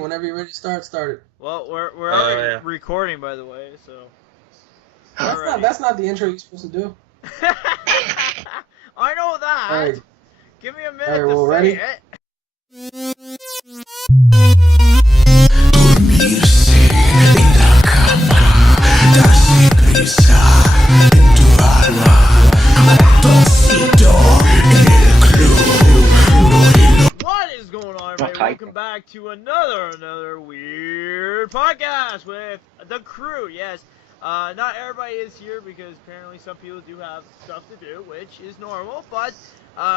Whenever you're ready to start it. Well, we're already recording, by the way, so. That's not the intro you're supposed to do. I know that. All right. Give me a minute All right, well, to ready? say it. What is going on, everybody? Welcome back to another weird podcast with the crew. Yes, not everybody is here because apparently some people do have stuff to do, which is normal, but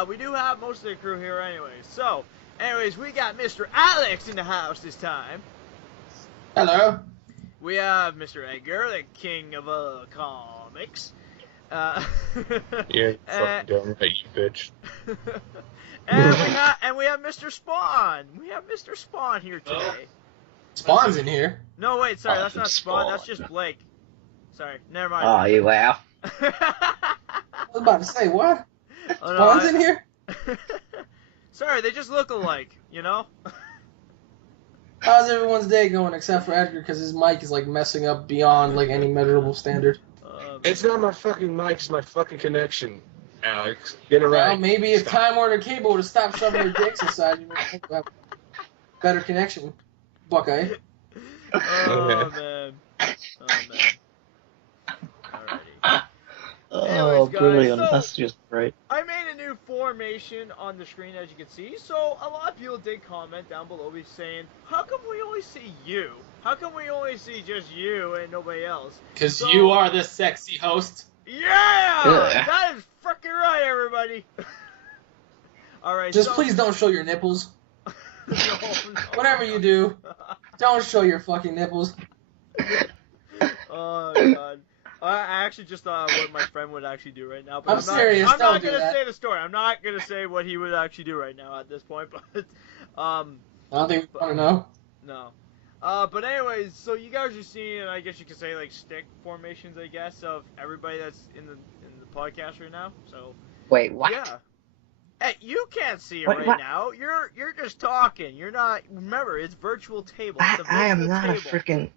we do have most of the crew here anyways. So, anyways, we got Mr. Alex in the house this time. Hello. We have Mr. Edgar, the king of comics. Yeah, you fucking dumb right, you bitch. and we have Mr. Spawn. We have Mr. Spawn here today. Spawn's in here. No, wait, sorry, that's not Spawn. That's just Blake. Sorry, never mind. Oh, you wow. I was about to say, what? Oh, Spawn's in here? Sorry, they just look alike, you know? How's everyone's day going except for Edgar because his mic is like messing up beyond like any measurable standard? It's not my fucking mic, it's my fucking connection, Alex. Get it right. Well, maybe if Time Warner Cable to stop shoving their dicks inside you, maybe you'll have better connection, Buckeye. Oh, man. Alrighty. Oh, Anyways, guys, brilliant. so That's just great. I made a new formation on the screen, as you can see, so a lot of people did comment down below me saying, how come we only see you? How come we only see just you and nobody else? Because you are the sexy host. Yeah! That is freaking right, everybody! Alright, Just please don't show your nipples. No. Whatever you do, don't show your fucking nipples. Oh, God. I actually just thought what my friend would actually do right now, but I'm serious, I'm not don't do gonna that. say the story. I'm not gonna say what he would actually do right now at this point, but I don't think we want to know. no. But anyways, so you guys are seeing, I guess you could say, like, stick formations, I guess, of everybody that's in the podcast right now. So Wait, what? yeah. Hey, you can't see it Wait, right what? now. You're just talking. You're not. Remember, it's virtual table. It's a virtual I am not table.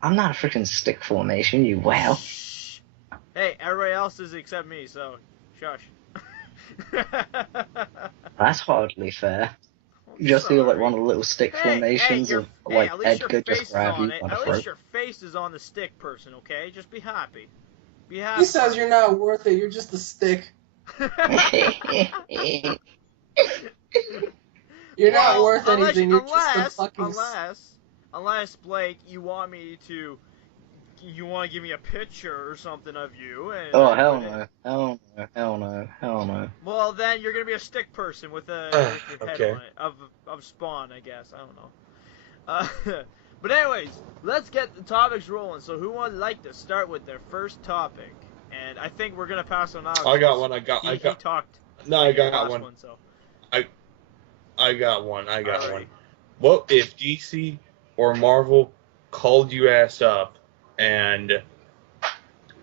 I'm not a freaking stick formation, you wow. Shh. Hey, everybody else is except me, so shush. That's hardly fair. I'm You just feel like sorry. one of the little stick formations of like at least Edgar your face just grab is you on it. by the At throat. least your face is on the stick, person. Okay, just be happy. Be happy. He says you're not worth it. You're just a stick. You're not worth anything. You're just a fucking. Unless Blake, you want to give me a picture or something of you. And Oh, hell no. Hell no. Well, then you're gonna be a stick person with a with Okay. head on it of Spawn, I guess. I don't know. But anyways, let's get the topics rolling. So who would like to start with their first topic? And I think we're gonna pass on Alex. I got one. He talked. No, I got last one. So. I got one. Alright. One. What if DC or Marvel called you ass up and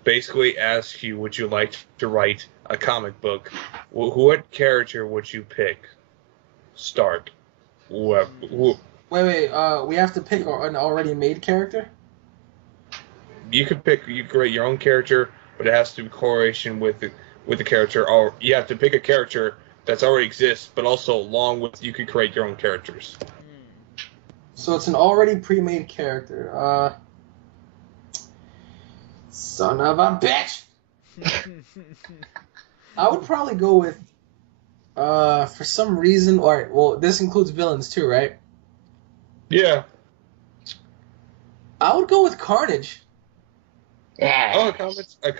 basically asked you, would you like to write a comic book? What character would you pick? Start. Wait. We have to pick an already made character. You could create your own character, but it has to be correlation with the character, or you have to pick a character that's already exists, but also along with you could create your own characters. So it's an already pre-made character. Son of a bitch! I would probably go with, for some reason, alright, well, this includes villains too, right? Yeah. I would go with Carnage. Yeah. Oh, a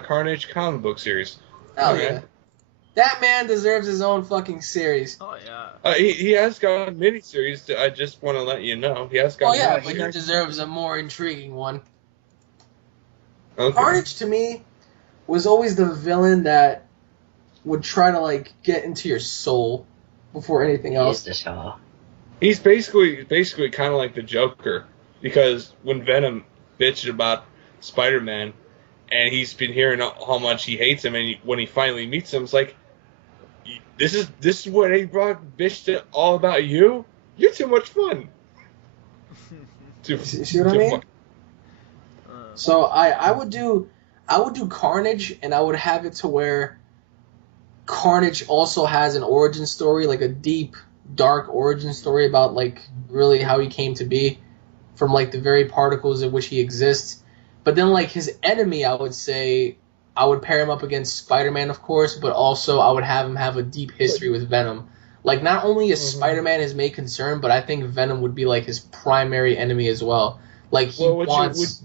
Carnage comic book series. Hell Okay. yeah. That man deserves his own fucking series. Oh yeah. He has got a miniseries. I just want to let you know he has got. Oh yeah, a but he miniseries. deserves a more intriguing one. Okay. Carnage to me was always the villain that would try to like get into your soul before anything else. He's basically kind of like the Joker, because when Venom bitched about Spider-Man, and he's been hearing how much he hates him, and when he finally meets him, it's like, this is what he brought bitch to all about you. You're too much fun. See what I mean? So I would do Carnage, and I would have it to where Carnage also has an origin story, like a deep, dark origin story about like really how he came to be, from like the very particles in which he exists. But then like his enemy, I would say, I would pair him up against Spider-Man, of course, but also I would have him have a deep history with Venom. Like not only is Spider-Man his main concern, but I think Venom would be like his primary enemy as well. Like he wants.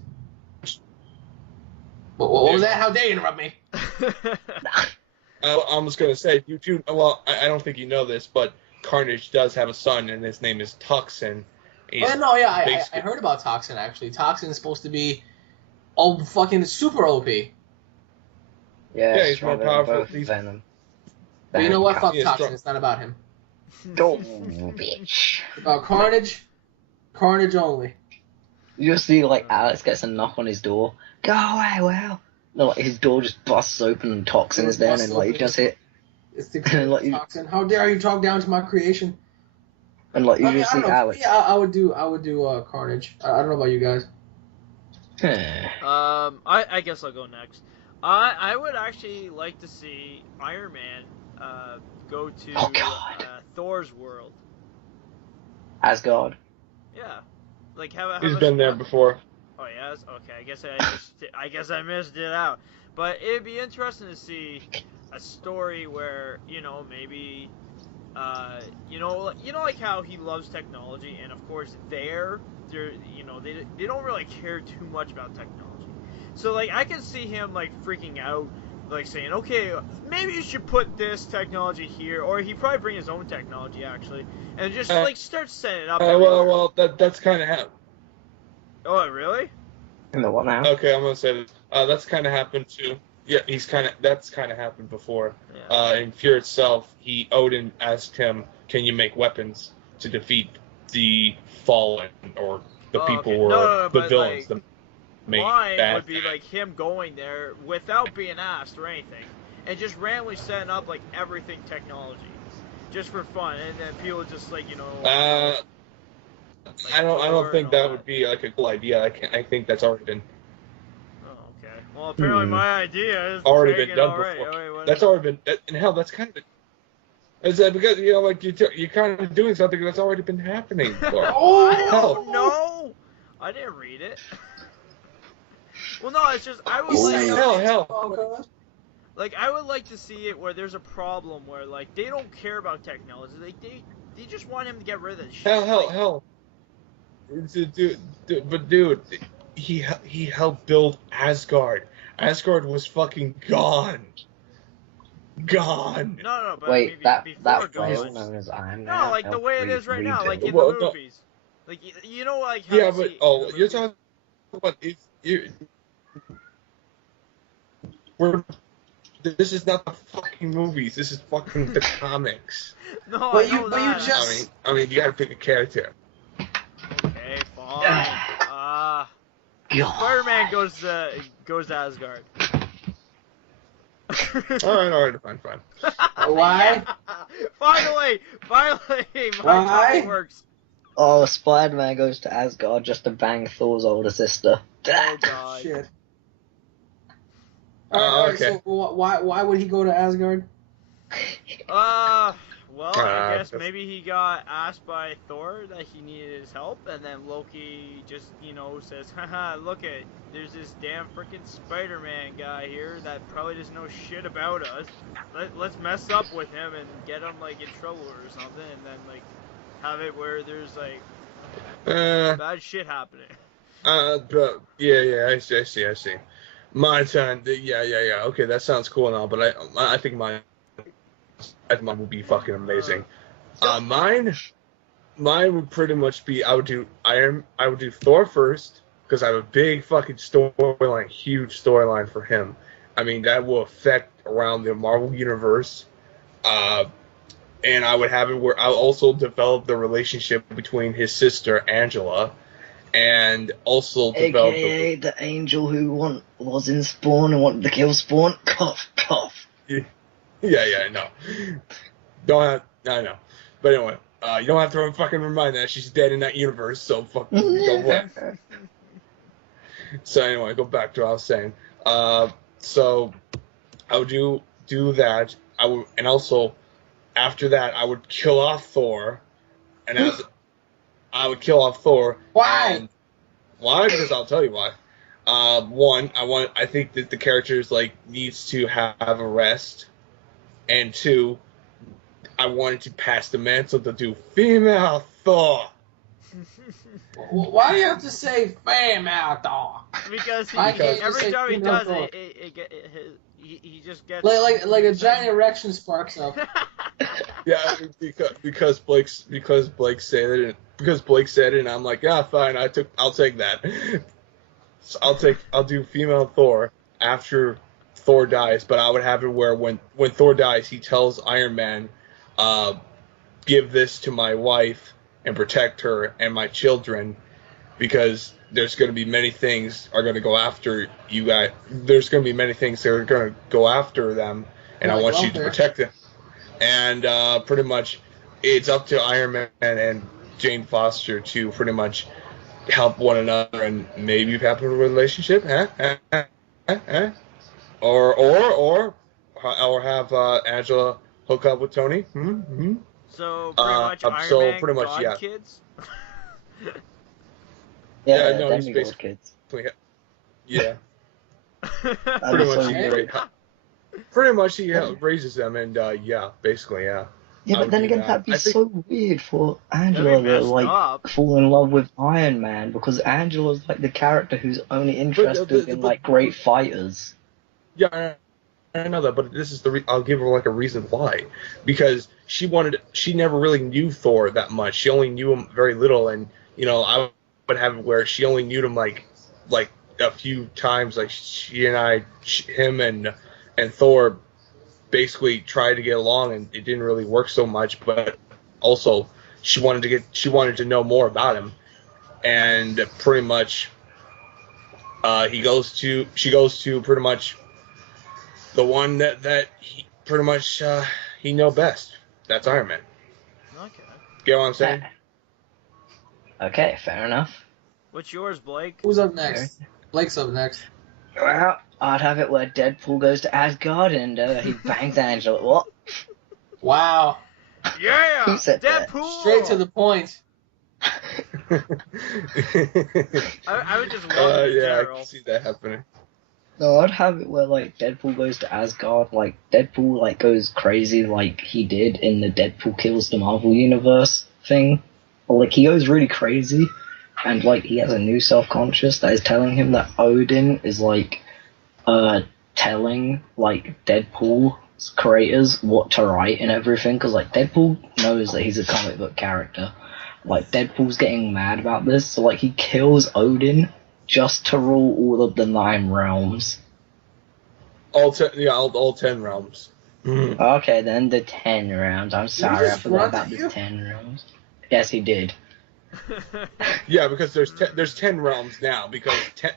What was that? How dare you interrupt me? I'm just gonna say, you two. Well, I don't think you know this, but Carnage does have a son, and his name is Toxin. I heard about Toxin actually. Toxin is supposed to be fucking super OP. Yeah, he's more powerful. He's Venom. But you know what? Fuck Toxin. It's not about him. Go, bitch. It's about Carnage. Carnage only. You just see like Alex gets a knock on his door. Go away, Will. No, like his door just busts open and Toxin is there, and like you just hit. It's the Toxin. How dare you talk down to my creation? And like you just see Alex. Yeah, I would do Carnage. I don't know about you guys. I guess I'll go next. I would actually like to see Iron Man go to Thor's world. Asgard. Yeah, like he's been there before. Oh yes, okay. I guess I missed it out. But it'd be interesting to see a story where maybe like how he loves technology, and of course they don't really care too much about technology. So like I can see him like freaking out, like saying, okay, maybe you should put this technology here, or he'd probably bring his own technology actually, and just like start setting it up. That's kind of happened. Oh really? In the what now? Okay, I'm gonna say this. That's kind of happened too. Yeah, that's kind of happened before. Yeah. In Fear itself, Odin asked him, "Can you make weapons to defeat the fallen or the people or the villains?" Like, mine would be like him going there without being asked or anything, and just randomly setting up like everything technology, just for fun, and then people just like I don't think that would be like a cool idea. I think that's already been. Oh, okay. Well, apparently my idea is already been done before. That's already been, and hell, that's kind of. Is that because like you're kind of doing something that's already been happening? Oh no! I didn't read it. Well, no, it's just I would hell. Like I would like to see it where there's a problem where like they don't care about technology. Like they just want him to get rid of this shit. Hell. Dude, he helped build Asgard. Asgard was fucking gone. No, but wait, that goes. known as Iron Man. No, like the way it is right now, like in the movies. Like you know, like how you're talking about this is not the fucking movies. This is fucking the comics. No, but you just. I mean, you gotta pick a character. Okay, fine. Spider-Man goes to Asgard. all right, fine. Why? Finally, my Why? works. Oh, Spider-Man goes to Asgard just to bang Thor's older sister. Oh god. Shit. Okay. So why would he go to Asgard? Well, I guess maybe he got asked by Thor that he needed his help, and then Loki just, says, haha, look there's this damn freaking Spider-Man guy here that probably doesn't know shit about us. Let's mess up with him and get him, like, in trouble or something, and then, like, have it where there's, like, bad shit happening. Yeah, I see. My turn. Yeah. Okay, that sounds cool and all, but I think mine would be fucking amazing. Mine would pretty much be I would do Thor first because I have a big fucking storyline, huge storyline for him. I mean that will affect around the Marvel universe, and I would have it where I'll also develop the relationship between his sister Angela, and also develop AKA the angel who was in Spawn and wanted to kill Spawn. Cough. Yeah, I know. I know. But anyway, You don't have to fucking remind that she's dead in that universe. So fuck, go for it. So anyway, go back to what I was saying. So I would do that. And also after that, I would kill off Thor, and I would kill off Thor. Why? Why? Because I'll tell you why. One, I think that the characters needs to have a rest, and two, I wanted to pass the mantle to do female Thor. Why do you have to say female Thor? Because every time he does it, he just gets like a giant erection sparks up. Yeah, because Blake said it, and I'm like, yeah, fine, I'll take that. So I'll do female Thor after Thor dies, but I would have it where when Thor dies, he tells Iron Man, give this to my wife and protect her and my children, because there's going to be many things are going to go after you guys. There's going to be many things that are going to go after them, and I want you to protect them. And pretty much, it's up to Iron Man and Jane Foster to pretty much help one another and maybe have a relationship, or have Angela hook up with Tony. Mm-hmm. So pretty much Iron Man, God kids. Yeah, no, he's basically kids. Yeah. Pretty much he raises them, and basically. Yeah, but then again, that'd be so weird for Angela to fall in love with Iron Man, because Angela's the character who's only interested in great fighters. Yeah, I know that, but this is I'll give her a reason why, because she never really knew Thor that much. She only knew him very little, and I would have it where she only knew him like a few times. Him and Thor basically tried to get along, and it didn't really work so much. But also, she wanted to know more about him, and pretty much, she goes to pretty much the one that he pretty much he know best. That's Iron Man. Okay. Get what I'm saying? Okay, fair enough. What's yours, Blake? Who's up next? Blake's up next. Well, I'd have it where Deadpool goes to Asgard and he bangs Angela. What? Wow. Yeah! Who said Deadpool! That? Straight to the point. I would just love it in general. I can see that happening. No, I'd have it where Deadpool goes to Asgard, Deadpool goes crazy like he did in the Deadpool Kills the Marvel Universe thing. Or he goes really crazy, and he has a new self-conscious that is telling him that Odin is telling Deadpool's creators what to write and everything, because Deadpool knows that he's a comic book character. Deadpool's getting mad about this, so he kills Odin just to rule all of the 9 realms. All 10 realms. Mm-hmm. Okay, then the 10 realms. I'm sorry, I forgot about the 10 realms. Yes, he did. Yeah, because there's 10 realms now, because the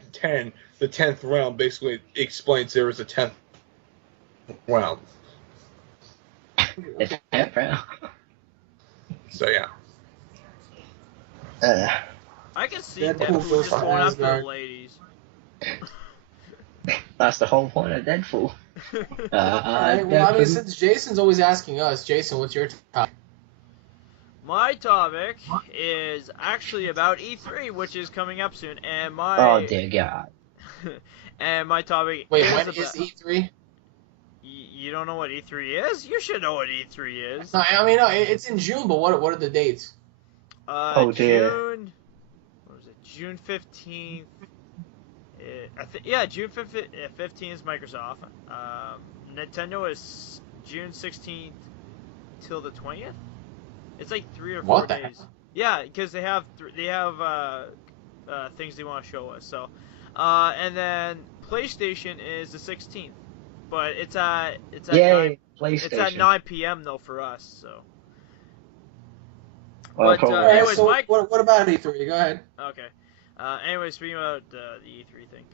10th realm basically explains there is a 10th realm. The 10th realm. So yeah. I can see Deadpool just going after the ladies. That's the whole point of Deadpool. Since Jason's always asking us, Jason, what's your topic? My topic is actually about E3, which is coming up soon, and oh dear God. And my topic. Wait, when is E3? You don't know what E3 is? You should know what E3 is. No, it's in June, but what are the dates? Oh dear. June 15th. June 15th is Microsoft. Nintendo is June 16th till the 20th. It's 3 or 4 days. Yeah, because they have things they want to show us. So, and then PlayStation is the 16th, but it's at 9 p.m. though for us. So. Well, but anyways, so what about E3? Go ahead. Okay. Anyway, speaking about the E3 thing,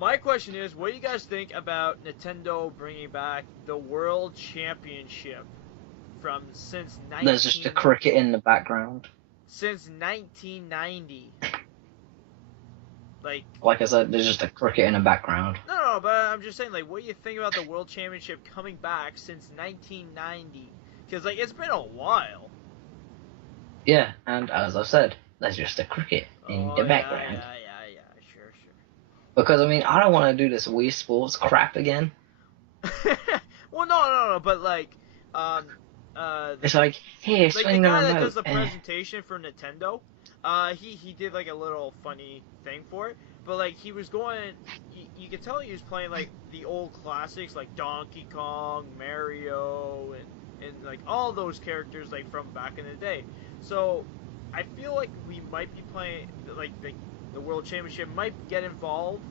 my question is, what do you guys think about Nintendo bringing back the World Championship since There's just a cricket in the background. Since 1990. Like I said, there's just a cricket in the background. No, but I'm just saying, like, what do you think about the World Championship coming back since 1990? Because, like, it's been a while. Yeah, and as I said, there's just a cricket in the background. Yeah, sure. Because, I mean, I don't want to do this Wii Sports crap again. Well, no, but, like, it's like, here, like, swing the the guy remote. that does the presentation for Nintendo, he did, like, a little funny thing for it. But, like, he was going, you could tell he was playing, like, the old classics, like Donkey Kong, Mario, and like, all those characters, like, from back in the day. So, I feel like we might be playing, like, the World Championship might get involved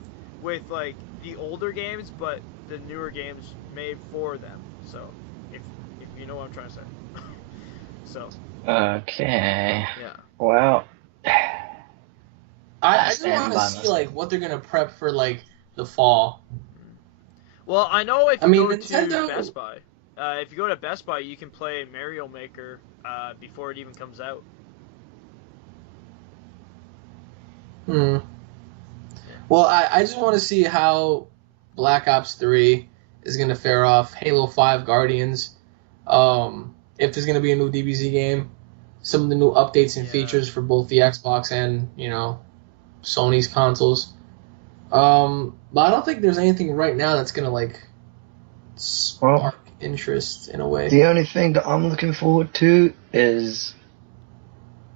with, like, the older games, but the newer games made for them. So, if you know what I'm trying to say. So. Okay. Yeah. Well. I just want to see like what they're gonna prep for like the fall. Well, I know if you go Nintendo... to Best Buy, if you go to Best Buy, you can play Mario Maker before it even comes out. Well, I just want to see how Black Ops 3 is gonna fare off. Halo 5 Guardians. If there's gonna be a new DBZ game, some of the new updates and features for both the Xbox and Sony's consoles. But I don't think there's anything right now that's gonna like spark interest in a way. The only thing that I'm looking forward to is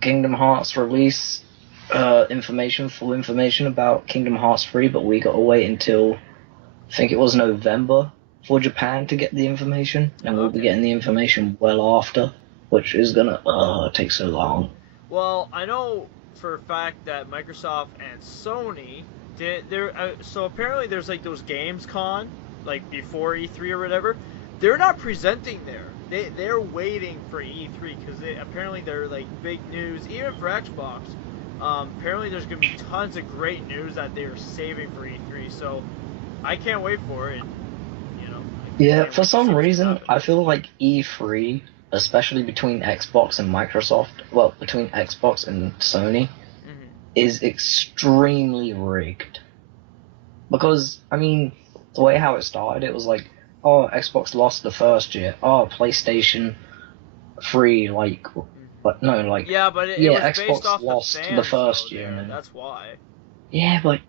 Kingdom Hearts release full information about Kingdom Hearts 3, but we gotta wait until I think it was November for Japan to get the information, and we'll be getting the information well after, which is gonna take so long. Well, I know for a fact that Microsoft and Sony did so apparently there's like those Games Con, like before E3 or whatever. They're not presenting there. They're waiting for E3 because apparently they're like big news even for Xbox. Apparently there's gonna be tons of great news that they're saving for E3. So I can't wait for it. Yeah, for some reason I feel like E3, especially between Xbox and Microsoft, between Xbox and Sony, is extremely rigged. Because, I mean, the way how it started, it was like, Xbox lost the first year. PlayStation 3, Yeah, but it was Xbox based off lost the fans, the first year. And that's why. Yeah, but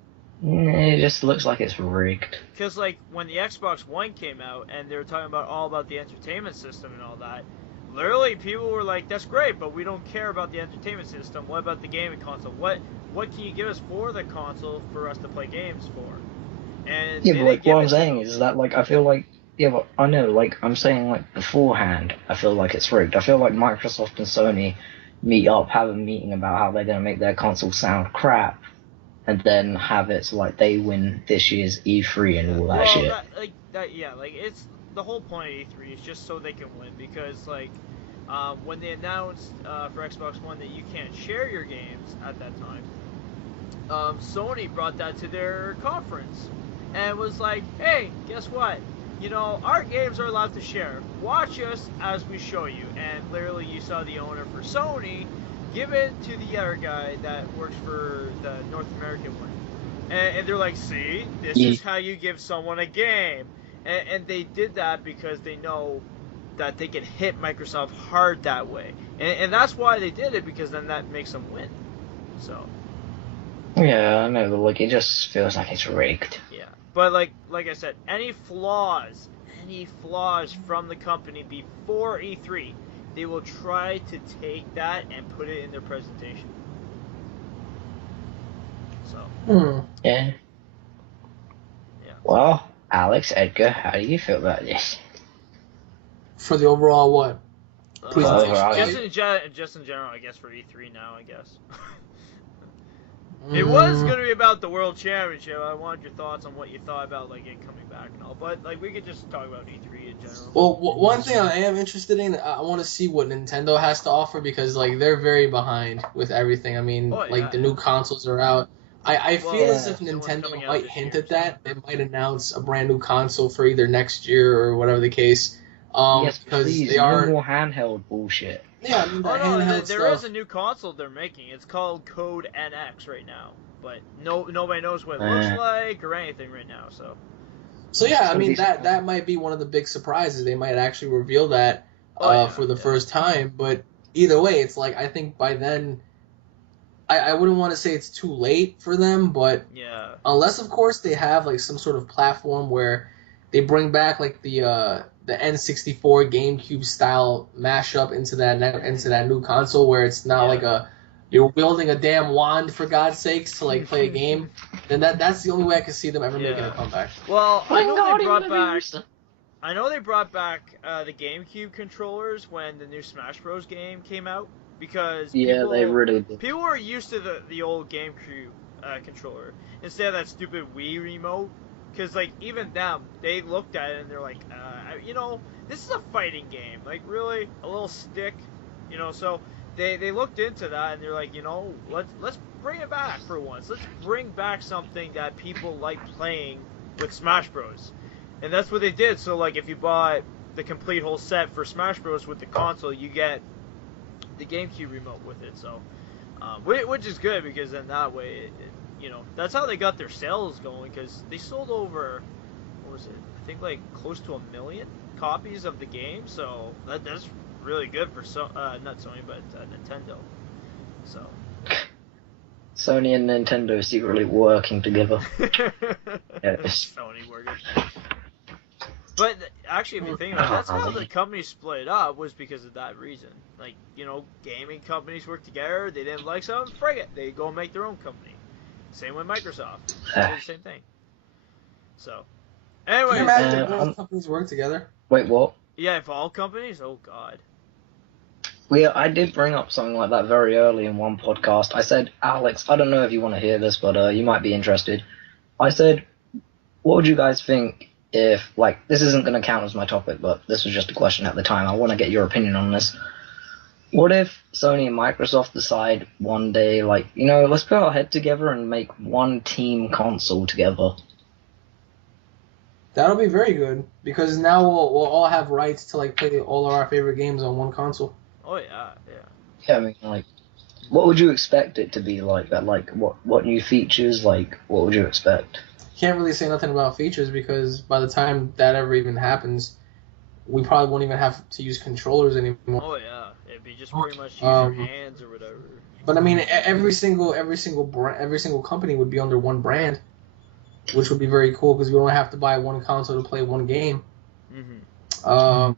it just looks like it's rigged. Because, like, when the Xbox One came out, and they were talking all about the entertainment system and all that, literally, people were like, that's great, but we don't care about the entertainment system. What about the gaming console? What can you give us for the console for us to play games for? And yeah, but, like, what I'm saying is that, like, I feel like, yeah, but I know, like, I'm saying, like, beforehand, I feel like it's rigged. I feel like Microsoft and Sony meet up, have a meeting about how they're going to make their console sound crap, and then have it so, like, they win this year's E3 and all that shit. It's the whole point of E3 is just so they can win, because, like, when they announced for Xbox One that you can't share your games at that time, Sony brought that to their conference and was like, hey, guess what? Our games are allowed to share. Watch us as we show you. And literally you saw the owner for Sony give it to the other guy that works for the North American one. And they're like, see, this is how you give someone a game. And they did that because they know that they can hit Microsoft hard that way. And that's why they did it, because then that makes them win. So. Yeah, I know, but, like, it just feels like it's rigged. Yeah. But, like I said, any flaws from the company before E3, they will try to take that and put it in their presentation. So. Yeah. Well, Alex, Edgar, how do you feel about this? For the overall what? Just in general, I guess, for E3 now, I guess. It was going to be about the World Championship. I wanted your thoughts on what you thought about, like, it coming back and all. But, like, we could just talk about E3 in general. Well, one thing I am interested in, I want to see what Nintendo has to offer, because, like, they're very behind with everything. I mean, the new consoles are out. I feel as if Nintendo might hint at that. They might announce a brand new console for either next year or whatever the case. Yes, because please, they no are more handheld bullshit. yeah. I mean the Oh no, handheld there is stuff. a new console they're making. It's called Code NX right now, but nobody knows what it looks like or anything right now. So yeah, I mean that might be one of the big surprises. They might actually reveal that for the first time. But either way, it's like I think by then, I wouldn't want to say it's too late for them, but yeah, unless of course they have like some sort of platform where they bring back like the N64 GameCube style mashup into that new console where it's not like you're wielding a damn wand for God's sakes to like play a game. Then that's the only way I can see them ever making a comeback. Well, I know they brought back the GameCube controllers when the new Smash Bros. Game came out because they really did. People were used to the old GameCube controller instead of that stupid Wii remote. Because like even them, they looked at it and they're like, this is a fighting game. Like really, a little stick, So they looked into that and they're like, let's bring it back for once. Let's bring back something that people like playing with Smash Bros. And that's what they did. So like if you bought the complete whole set for Smash Bros. With the console, you get the GameCube remote with it. So which is good because then that way, that's how they got their sales going because they sold over, what was it? I think like close to 1 million copies of the game. So that's really good for not Sony but Nintendo. So Sony and Nintendo secretly working together. Yes. Sony working. But actually, if you think about it, that's how the company split up was because of that reason. Like, gaming companies work together. They didn't like something, frig it. They go make their own company. Same with Microsoft. They did the same thing. So, anyways. Can you imagine if all companies work together? Wait, what? Yeah, if all companies? Oh, God. Well, I did bring up something like that very early in one podcast. I said, Alex, I don't know if you want to hear this, but you might be interested. I said, what would you guys think if, like, this isn't going to count as my topic, but this was just a question at the time. I want to get your opinion on this. What if Sony and Microsoft decide one day, like, let's put our head together and make one team console together? That'll be very good because now we'll all have rights to like play all of our favorite games on one console. Oh yeah. Yeah, I mean, like, what would you expect it to be like? That, like, what new features? Like, what would you expect? Can't really say nothing about features because by the time that ever even happens, we probably won't even have to use controllers anymore. Oh yeah, it'd be just pretty much use your hands or whatever. But I mean, every single company would be under one brand, which would be very cool because we only have to buy one console to play one game. Mm-hmm.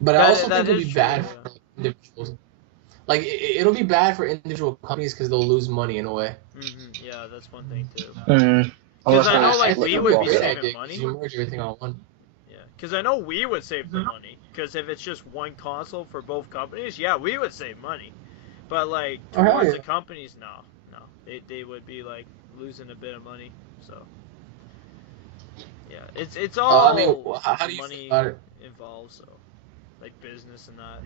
But I also think it'll be bad for individuals. Like, it'll be bad for individual companies because they'll lose money in a way. Mm-hmm. Yeah, that's one thing too. Because I know, like, Wii would be saving money. You merge everything on one. Yeah, because I know Wii would save the money. Because if it's just one console for both companies, yeah, we would save money. But, like, towards the companies, no. They would be, like, losing a bit of money. So, yeah, it's all how do you money feel about it? involved, so, like, business and that.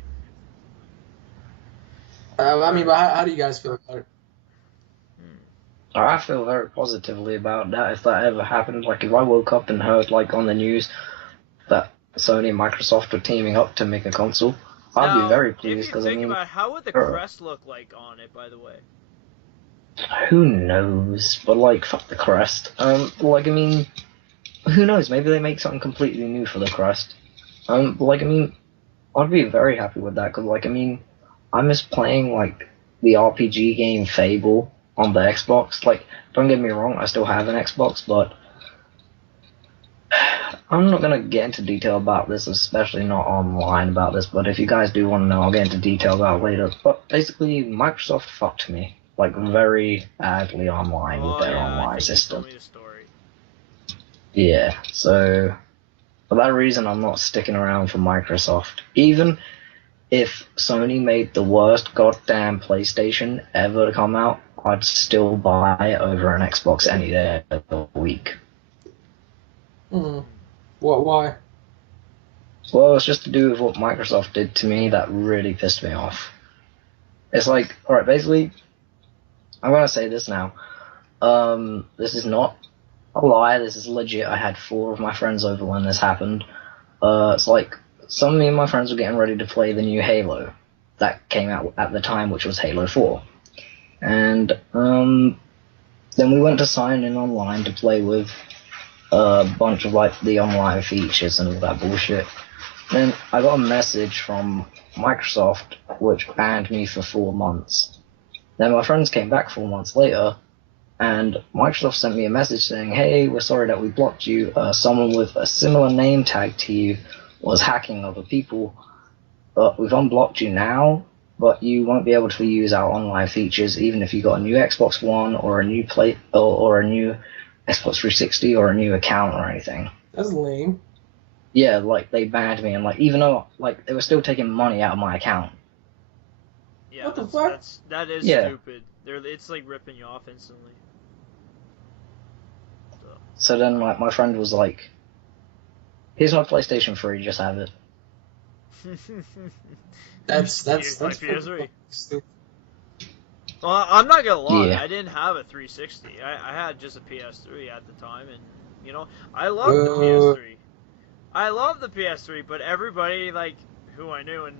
But how do you guys feel about it? I feel very positively about that. If that ever happened, like if I woke up and heard like on the news that Sony and Microsoft were teaming up to make a console, I'd be very pleased. If you think about it, how would the crest look like on it, by the way? Who knows? But like, fuck the crest. Like I mean, who knows? Maybe they make something completely new for the crest. Like I mean, I'd be very happy with that because like I mean, I miss playing like the RPG game Fable on the Xbox. Like, don't get me wrong, I still have an Xbox, but I'm not gonna get into detail about this, especially not online about this, but if you guys do want to know, I'll get into detail about it later. But basically, Microsoft fucked me, like, very badly online with their online system. You told me the story. Yeah, so for that reason, I'm not sticking around for Microsoft. Even if Sony made the worst goddamn PlayStation ever to come out, I'd still buy it over an Xbox any day of the week. Why? Well, it's just to do with what Microsoft did to me that really pissed me off. It's like, alright, basically, I'm gonna say this now. This is not a lie, this is legit. I had 4 of my friends over when this happened. it's like me and my friends were getting ready to play the new Halo that came out at the time, which was Halo 4. And then we went to sign in online to play with a bunch of like the online features and all that bullshit. Then I got a message from Microsoft which banned me for 4 months. Then my friends came back 4 months later, and Microsoft sent me a message saying, hey, we're sorry that we blocked you. Someone with a similar name tag to you was hacking other people, but we've unblocked you now, but you won't be able to use our online features even if you got a new Xbox One or a new or a new Xbox 360 or a new account or anything. That's lame. Yeah, like they banned me, and like even though like they were still taking money out of my account. Yeah, what the fuck? That is stupid. It's like ripping you off instantly. So then like my friend was like, here's my PlayStation 3, just have it. That's my PS3. Well, I'm not gonna lie, Yeah. I didn't have a 360. I had just a PS3 at the time, and you know, I loved the PS3. I love the PS3, but everybody like who I knew in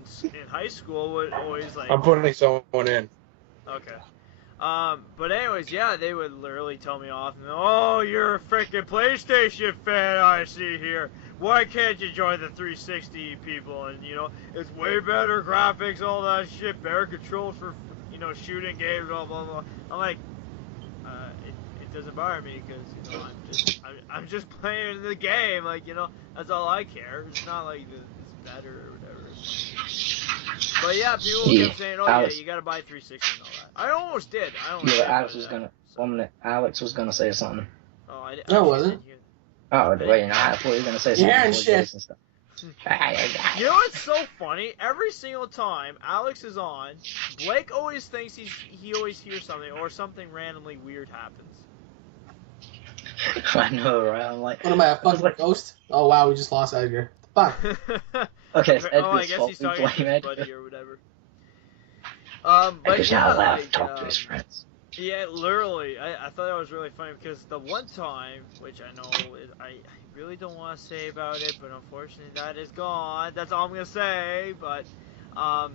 high school would always like. I'm putting someone in. Okay. But anyways, yeah, they would literally tell me off, and, oh, you're a freaking PlayStation fan, I see here. Why can't you join the 360 people? And, you know, it's way better graphics, all that shit, better controls for, you know, shooting games, blah, blah, blah. I'm like, it doesn't bother me, because, you know, I'm just playing the game, like, you know, that's all I care. It's not like it's better or whatever. But yeah, people kept saying, "Oh yeah, you gotta buy 360 and all that." I almost did. Alex was gonna say something. Oh, I wasn't. Oh wait, no, I thought you were gonna say something. Yeah, and shit. Stuff. You know what's so funny? Every single time Alex is on, Blake always thinks he always hears something or something randomly weird happens. I know, right? I'm like, what am I, a fucking ghost? Oh wow, we just lost Edgar. Fuck. Okay, it's Edgar's I guess he's talking to his buddy or whatever. But yeah, like, talk to his friends. Yeah, literally. I thought that was really funny because the one time, which I know I really don't want to say about it, but unfortunately that is gone. That's all I'm gonna say. But I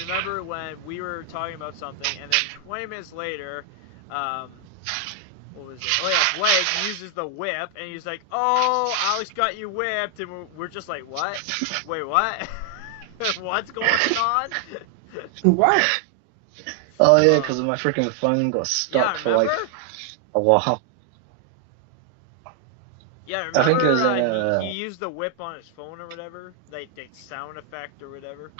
remember when we were talking about something, and then 20 minutes later, what was it? Oh yeah, Blake uses the whip, and he's like, "Oh, Alex got you whipped," and we're just like, "What? Wait, what? What's going on?" What? Oh yeah, because my freaking phone got stuck for like a while. Yeah, remember, I think it was he used the whip on his phone or whatever, like the sound effect or whatever.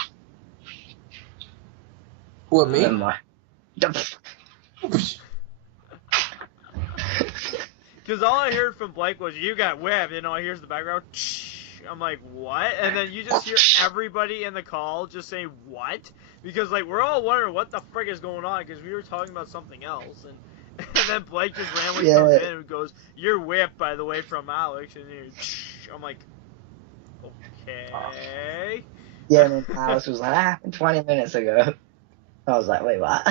What, me? Because all I heard from Blake was, "You got whipped," and all I hear is the background. I'm like, what? And then you just hear everybody in the call just say, what? Because, like, we're all wondering what the frick is going on, because we were talking about something else, and then Blake just randomly comes in and goes, "You're whipped, by the way, from Alex," and I'm like, okay. Yeah, and then Alex was like, 20 minutes ago. I was like, wait, what?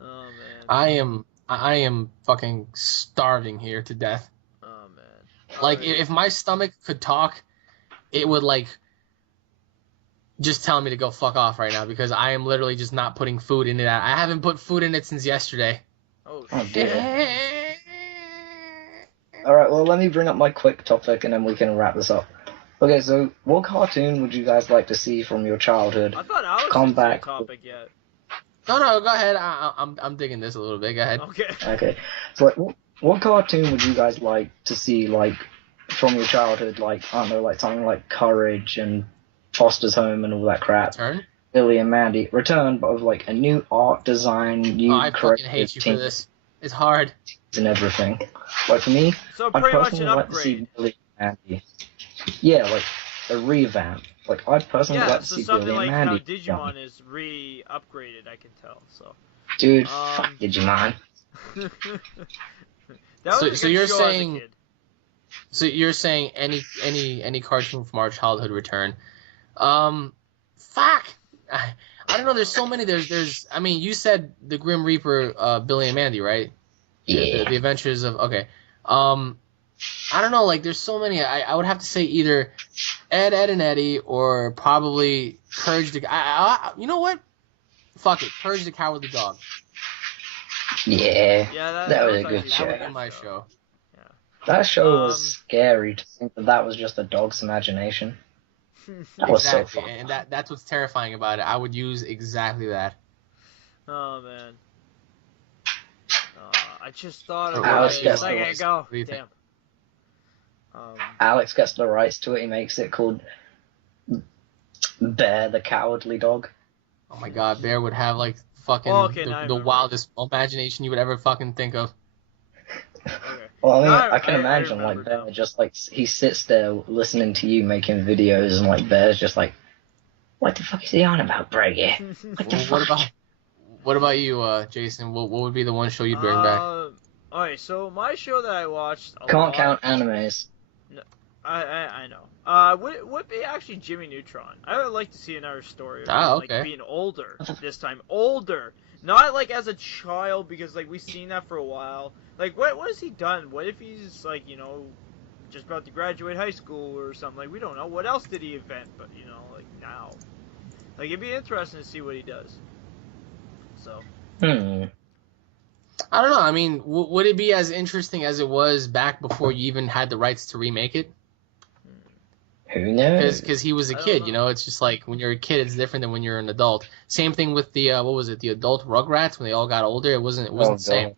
Oh, man. I am fucking starving here to death. Oh, man. Like, if my stomach could talk, it would, like, just tell me to go fuck off right now, because I am literally just not putting food into that. I haven't put food in it since yesterday. Oh, dear. Alright, well, let me bring up my quick topic, and then we can wrap this up. Okay, so what cartoon would you guys like to see from your childhood? I thought Alex didn't say a topic yet. No, go ahead. I'm digging this a little bit. Go ahead. Okay. So, like, what cartoon would you guys like to see, like, from your childhood? Like, I don't know, like something like Courage and Foster's Home and all that crap. Return? Billy and Mandy. Return, but with, like, a new art design, new I fucking hate you for this. It's hard. And everything. Like, for me, so pretty much an upgrade. Like to see Billy and Mandy. Yeah, like, a revamp. Like, I'd personally like to see Billy and Mandy. Yeah, so something like how Digimon is re-upgraded, I can tell, so. Dude, fuck Digimon. So you're saying... So you're saying any cartoon from our childhood return. Fuck! I don't know, there's so many. There's I mean, you said the Grim Reaper, Billy and Mandy, right? Yeah. The Adventures of... Okay. I don't know, like, there's so many. I would have to say either Ed, Ed, and Eddie, or probably Courage the... you know what? Fuck it. Courage the Cowardly Dog. Yeah, Yeah, that was a good That would show. be my show. Yeah. That show was scary to think that was just a dog's imagination. That was so Exactly, fun. and that's what's terrifying about it. I would use exactly that. Oh, man. I just thought Or about Alex it a gets second the- ago. what do you think? Damn. Alex gets the rights to it. He makes it called Bear the Cowardly Dog. Oh my god, Bear would have, like, fucking the wildest imagination you would ever fucking think of. Okay. Well, I mean, I can imagine, like, Bear just, like, he sits there listening to you making videos, and, like, Bear's just like, what the fuck is he on about, Brady? What the fuck? What about you, Jason? What would be the one show you'd bring back? Alright, so my show that I watched Can't count animes. No, I know. Would be actually Jimmy Neutron. I would like to see another story of him, okay. like, being older, this time. Older! Not, like, as a child, because, like, we've seen that for a while. Like, what has he done? What if he's, like, you know, just about to graduate high school or something? Like, we don't know. What else did he invent, but, you know, like, now? Like, it'd be interesting to see what he does. So. I don't know. I mean, would it be as interesting as it was back before you even had the rights to remake it? Who knows? Because he was a kid, you know? It's just like, when you're a kid, it's different than when you're an adult. Same thing with the, what was it, the adult Rugrats, when they all got older, it wasn't the same.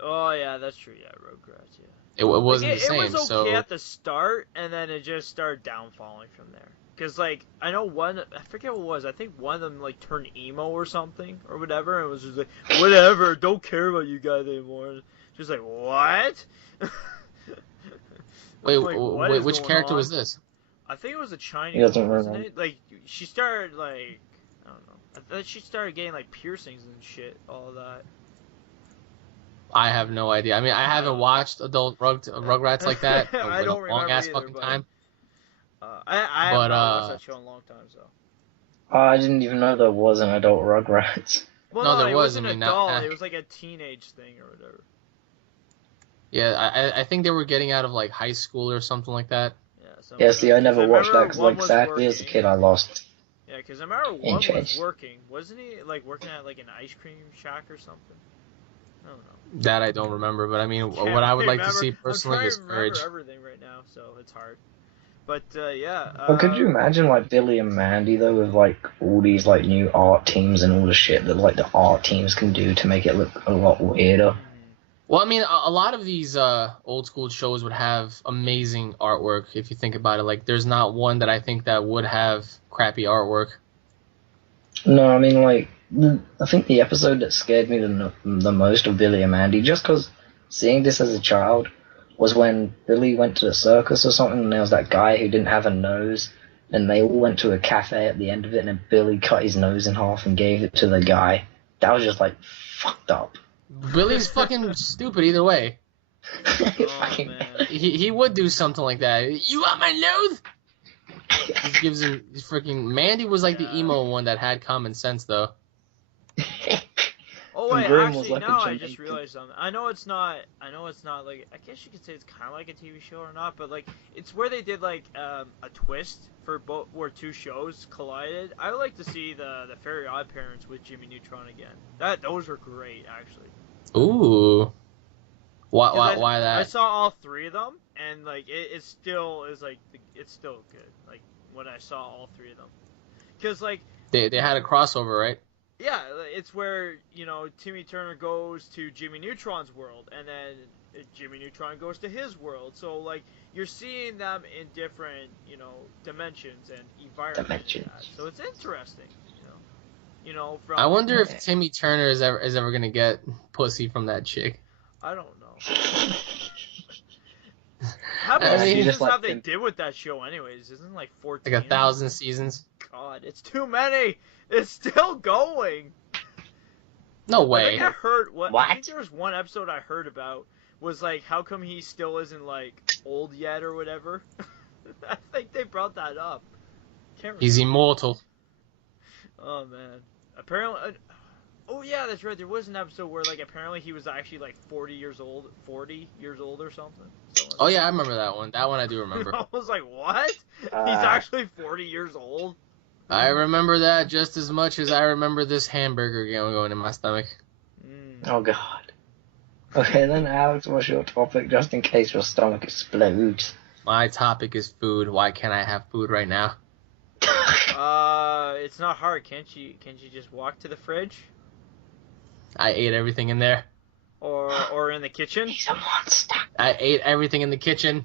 Oh, yeah, that's true, yeah, Rugrats, yeah. It wasn't the same, It was okay so... at the start, and then it just started downfalling from there. Because, like, I know one, I forget what it was, I think one of them, like, turned emo or something, or whatever, and it was just like, whatever, don't care about you guys anymore. Just like, what? Wait, like, which character was this? I think it was a Chinese one, wasn't it? Like, she started, like, I don't know. I thought she started getting, like, piercings and shit, all that. I have no idea. I mean, I haven't watched adult Rugrats like that in a long-ass fucking time. I haven't watched that show in a long time, so. I didn't even know there was an adult Rugrats. Well, no, there was an adult. It was like a teenage thing or whatever. Yeah, I think they were getting out of, like, high school or something like that. Yeah, see, I never watched that because, like, sadly, as a kid, I lost. Yeah, because I remember one was working. Wasn't he, like, working at, like, an ice cream shack or something? I don't know. That I don't remember, but I mean, what I would like to see personally is Courage. I'm trying to remember everything right now, so it's hard. But, yeah. But could you imagine, like, Billy and Mandy, though, with, like, all these, like, new art teams and all the shit that, like, the art teams can do to make it look a lot weirder? Well, I mean, a lot of these old school shows would have amazing artwork, if you think about it. Like, there's not one that I think that would have crappy artwork. No, I mean, like, I think the episode that scared me the most of Billy and Mandy, just because seeing this as a child, was when Billy went to the circus or something, and there was that guy who didn't have a nose, and they all went to a cafe at the end of it, and then Billy cut his nose in half and gave it to the guy. That was just, like, fucked up. Billy's fucking stupid either way. He would do something like that. You want my nose? He gives him freaking... Mandy was like the emo one that had common sense, though. Oh wait, actually, like now I just realized something. I know it's not like, I guess you could say it's kind of like a TV show or not, but like, it's where they did like a twist for both, where two shows collided. I would like to see the Very Odd Parents with Jimmy Neutron again. Those were great, actually. Ooh. Why that? I saw all three of them, and like, it still is like, it's still good. Like, when I saw all three of them. Because like... They had a crossover, right? Yeah, it's where, you know, Timmy Turner goes to Jimmy Neutron's world, and then Jimmy Neutron goes to his world. So, like, you're seeing them in different, you know, dimensions and environments. So it's interesting, you know. From... I wonder if Timmy Turner is ever gonna get pussy from that chick. I don't know. How many seasons have they did with that show anyways? Isn't it like 14? Like 1,000 seasons. God, it's too many. It's still going. No way. I think I heard I think there was one episode I heard about was like, how come he still isn't like old yet or whatever. I think they brought that up. Can't remember. He's immortal. Oh man. Apparently. Oh yeah, that's right. There was an episode where like apparently he was actually like 40 years old or something. Oh yeah, I remember that one. That one I do remember. I was like, what? He's actually 40 years old? I remember that just as much as I remember this hamburger going in my stomach. Oh god. Okay, then Alex, what's your topic, just in case your stomach explodes? My topic is food. Why can't I have food right now? It's not hard. Can't you just walk to the fridge? I ate everything in there. Or in the kitchen? He's a monster. I ate everything in the kitchen.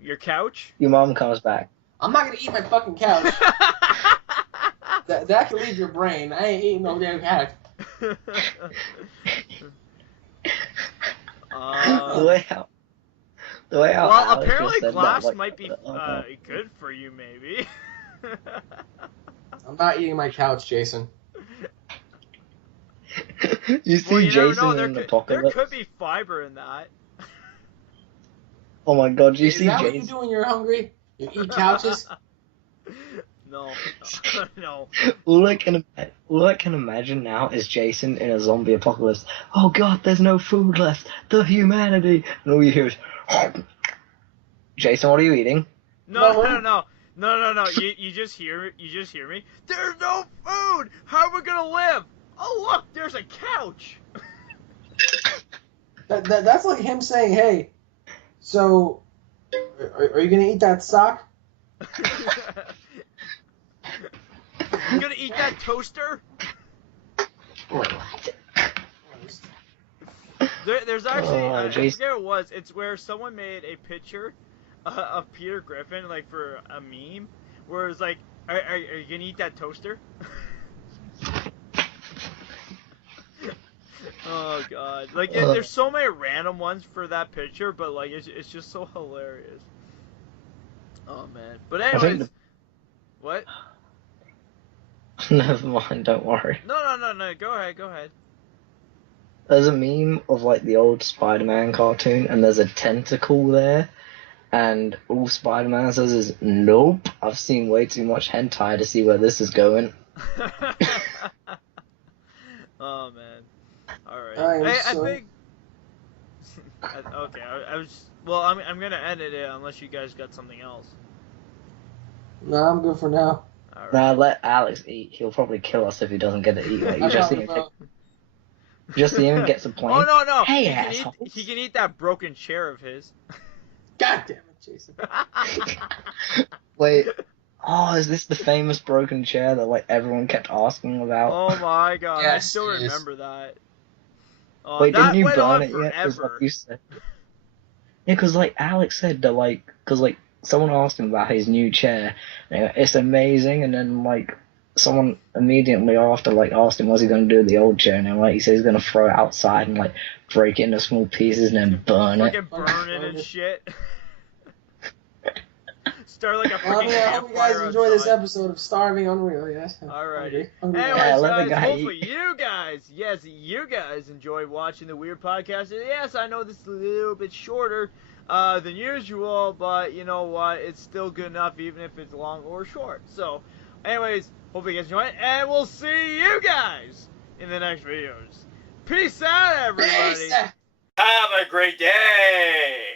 Your couch? Your mom comes back. I'm not gonna eat my fucking couch. that can leave your brain. I ain't eating no damn couch. The way how well, Alex apparently said glass that, like, might be good for you, maybe. I'm not eating my couch, Jason. You see Jason in the apocalypse? There could be fiber in that. Oh my god, do you see that Jason? What you do when you're hungry? You eat couches? No. No. All I can imagine now is Jason in a zombie apocalypse. Oh god, there's no food left. The humanity. And all you hear is... Jason, what are you eating? No. You just hear me. There's no food. How are we gonna live? Oh look, there's a couch. That's like him saying, "Hey, so are you gonna eat that sock?" You gonna eat that toaster? What? There's actually I Jason. forget what it was. It's where someone made a picture of Peter Griffin, like for a meme, where it's like, are you gonna eat that toaster? Oh god, like there's so many random ones for that picture, but like it's just so hilarious. Oh man, but anyways, what? Never mind, don't worry. No, go ahead. There's a meme of like the old Spider-Man cartoon, and there's a tentacle there, and all Spider-Man says is, "Nope, I've seen way too much hentai to see where this is going." Oh man. All right. I think. Okay, I was. Well, I'm gonna edit it unless you guys got something else. No, I'm good for now. Right. Nah, let Alex eat. He'll probably kill us if he doesn't get to eat. Like, you just see him get some plane. Oh no! Hey, he can eat that broken chair of his. God damn it, Jason. Wait. Oh, is this the famous broken chair that like everyone kept asking about? Oh my god, Yes, I still remember that. Oh, wait, that didn't you went burn on it yet? forever. Like you said. Yeah, because like Alex said that because someone asked him about his new chair. And it's amazing, and then like someone immediately after like asked him what's he going to do with the old chair, and like he said he's going to throw it outside and like break it into small pieces and then burn it. Fucking burn it and shit. Start like a Well, freaking I hope you guys campfire enjoy this outside. episode of Starving Unreal, yes? Alrighty. Hungry. Anyways, Yeah, let the guys, guy hopefully eat. you guys enjoyed watching the Weird Podcast. And yes, I know this is a little bit shorter than usual, but you know what? It's still good enough even if it's long or short. So, anyways, hope you guys enjoy it, and we'll see you guys in the next videos. Peace out, everybody. Peace out. Have a great day.